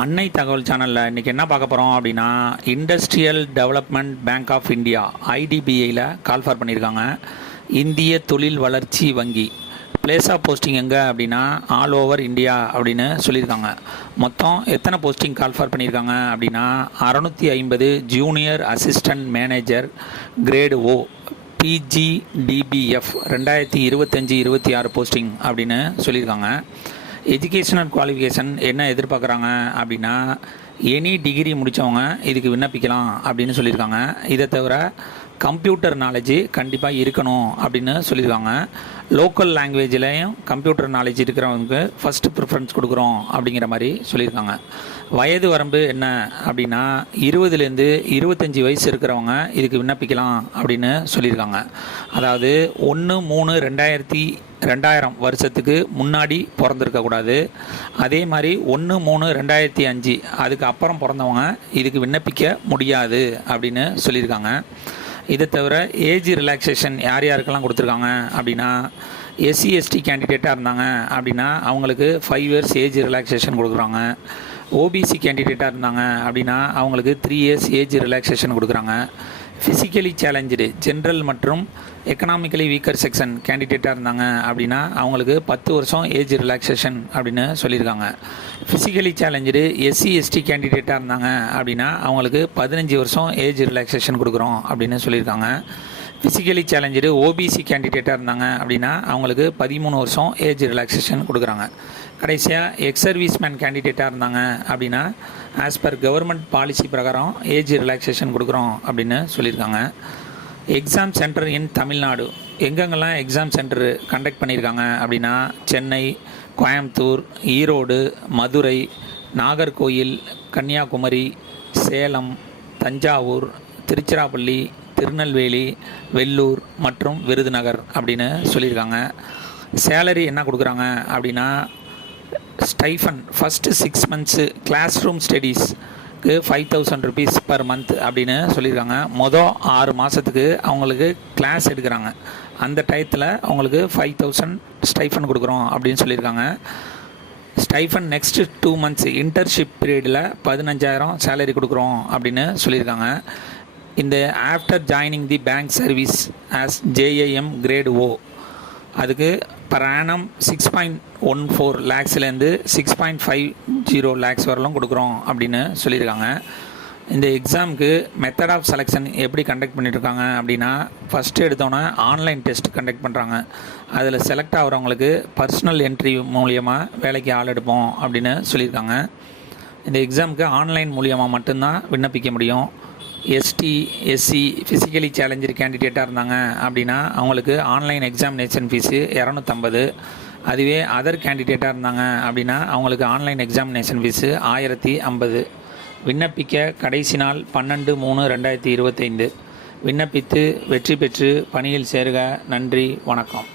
அன்னை தகவல் சேனலில் இன்றைக்கி என்ன பார்க்க போகிறோம் அப்படின்னா industrial development bank of India ஐடிபிஐயில் call for பண்ணியிருக்காங்க இந்திய தொழில் வளர்ச்சி வங்கி. பிளேஸ் ஆஃப் போஸ்டிங் எங்கே அப்படின்னா ஆல் ஓவர் இந்தியா அப்படின்னு சொல்லியிருக்காங்க. மொத்தம் எத்தனை போஸ்டிங் கால்ஃபார் பண்ணியிருக்காங்க அப்படின்னா அறநூற்றி ஐம்பது junior assistant manager grade O PGDBF ரெண்டாயிரத்தி இருபத்தஞ்சி இருபத்தி ஆறு போஸ்டிங் அப்படின்னு சொல்லியிருக்காங்க. எஜுகேஷனல் குவாலிஃபிகேஷன் என்ன எதிர்பார்க்குறாங்க அப்படின்னா எனி டிகிரி முடித்தவங்க இதுக்கு விண்ணப்பிக்கலாம் அப்படின்னு சொல்லியிருக்காங்க. இதை தவிர கம்ப்யூட்டர் நாலேஜ் கண்டிப்பாக இருக்கணும் அப்படின்னு சொல்லியிருக்காங்க. லோக்கல் லாங்குவேஜ்லேயும் கம்ப்யூட்டர் நாலேஜ் இருக்கிறவங்களுக்கு ஃபஸ்ட்டு ப்ரிஃபரன்ஸ் கொடுக்குறோம் அப்படிங்கிற மாதிரி சொல்லியிருக்காங்க. வயது வரம்பு என்ன அப்படின்னா இருபதுலேருந்து இருபத்தஞ்சி வயசு இருக்கிறவங்க இதுக்கு விண்ணப்பிக்கலாம் அப்படின்னு சொல்லியிருக்காங்க. அதாவது ஒன்று மூணு ரெண்டாயிரத்தி ரெண்டாயிரம் வருஷத்துக்கு முன்னாடி பிறந்திருக்கக்கூடாது அதே மாதிரி ஒன்று மூணு ரெண்டாயிரத்தி அஞ்சு அதுக்கு அப்புறம் பிறந்தவங்க இதுக்கு விண்ணப்பிக்க முடியாது அப்படின்னு சொல்லியிருக்காங்க. இதை தவிர ஏஜ் ரிலாக்ஸேஷன் யார் யாருக்கெல்லாம் கொடுத்துருக்காங்க அப்படின்னா எஸ்சி எஸ்டி கேண்டிடேட்டாக இருந்தாங்க அப்படின்னா அவங்களுக்கு ஃபைவ் இயர்ஸ் ஏஜ் ரிலாக்ஸேஷன் கொடுக்குறாங்க. ஓபிசி கேண்டிடேட்டாக இருந்தாங்க அப்படின்னா அவங்களுக்கு த்ரீ இயர்ஸ் ஏஜ் ரிலாக்ஸேஷன் கொடுக்குறாங்க. ஃபிசிக்கலி சேலஞ்சு ஜென்ரல் மற்றும் எக்கனாமிக்கலி வீக்கர் செக்ஷன் கேண்டிடேட்டாக இருந்தாங்க அப்படின்னா அவங்களுக்கு பத்து வருஷம் ஏஜ் ரிலாக்ஸேஷன் அப்படின்னு சொல்லியிருக்காங்க. ஃபிசிக்கலி சேலஞ்சு எஸ்சி எஸ்டி கேண்டிடேட்டாக இருந்தாங்க அப்படின்னா அவங்களுக்கு பதினஞ்சு வருஷம் ஏஜ் ரிலாக்ஸேஷன் கொடுக்குறோம் அப்படின்னு சொல்லியிருக்காங்க. ஃபிசிக்கலி சேலஞ்சு ஓபிசி கேண்டிடேட்டாக இருந்தாங்க அப்படின்னா அவங்களுக்கு பதிமூணு வருஷம் ஏஜ் ரிலாக்ஸேஷன் கொடுக்குறாங்க. கடைசியாக எக்ஸ் சர்வீஸ்மேன் கேண்டிடேட்டாக இருந்தாங்க அப்படின்னா ஆஸ் பர் கவர்மெண்ட் பாலிசி பிரகாரம் ஏஜ் ரிலாக்ஸேஷன் கொடுக்குறோம் அப்படின்னு சொல்லியிருக்காங்க. எக்ஸாம் சென்டர் இன் தமிழ்நாடு எங்கெங்கெல்லாம் எக்ஸாம் சென்டர் கண்டக்ட் பண்ணியிருக்காங்க அப்படின்னா சென்னை கோயம்புத்தூர் ஈரோடு மதுரை நாகர்கோயில் கன்னியாகுமரி சேலம் தஞ்சாவூர் திருச்சிராப்பள்ளி திருநெல்வேலி வெள்ளூர் மற்றும் விருதுநகர் அப்படின்னு சொல்லியிருக்காங்க. சேலரி என்ன கொடுக்குறாங்க அப்படின்னா stipend first six months class room ஸ்டடீஸ்க்கு five thousand rupees per month அப்படின்னு சொல்லியிருக்காங்க. மொதல் ஆறு மாதத்துக்கு அவங்களுக்கு கிளாஸ் எடுக்கிறாங்க. அந்த டயத்தில் அவங்களுக்கு ஃபைவ் தௌசண்ட் ஸ்டைஃபன் கொடுக்குறோம் அப்படின்னு சொல்லியிருக்காங்க. Stipend next two months internship பீரியடில் பதினஞ்சாயிரம் சேலரி கொடுக்குறோம் அப்படின்னு சொல்லியிருக்காங்க. இந்த after joining the bank service as JAM grade O அதுக்கு per annum six point one four லேக்ஸ்லேருந்து six point five zero lakhs வரலாம் கொடுக்குறோம் அப்படின்னு சொல்லியிருக்காங்க. இந்த எக்ஸாமுக்கு மெத்தட் ஆஃப் செலெக்ஷன் எப்படி கண்டக்ட் பண்ணியிருக்காங்க அப்படின்னா ஃபஸ்ட்டு எடுத்தோன்னே ஆன்லைன் டெஸ்ட் கண்டக்ட் பண்ணுறாங்க அதில் செலக்ட் ஆகிறவங்களுக்கு பர்சனல் என்ட்ரி மூலியமாக வேலைக்கு ஆள் எடுப்போம் அப்படின்னு சொல்லியிருக்காங்க. இந்த எக்ஸாமுக்கு ஆன்லைன் மூலியமாக மட்டும்தான் விண்ணப்பிக்க முடியும். எஸ்டி எஸ்சி ஃபிசிக்கலி சேலஞ்சர் கேண்டிடேட்டாக இருந்தாங்க அப்படின்னா அவங்களுக்கு ஆன்லைன் எக்ஸாமினேஷன் ஃபீஸு இரநூத்தம்பது. அதுவே அதர் கேண்டிடேட்டாக இருந்தாங்க அப்படின்னா அவங்களுக்கு ஆன்லைன் எக்ஸாமினேஷன் ஃபீஸு ஆயிரத்தி ஐம்பது. விண்ணப்பிக்க கடைசி நாள் பன்னெண்டு மூணு ரெண்டாயிரத்தி இருபத்தைந்து. விண்ணப்பித்து வெற்றி பெற்று பணியில் சேருக. நன்றி. வணக்கம்.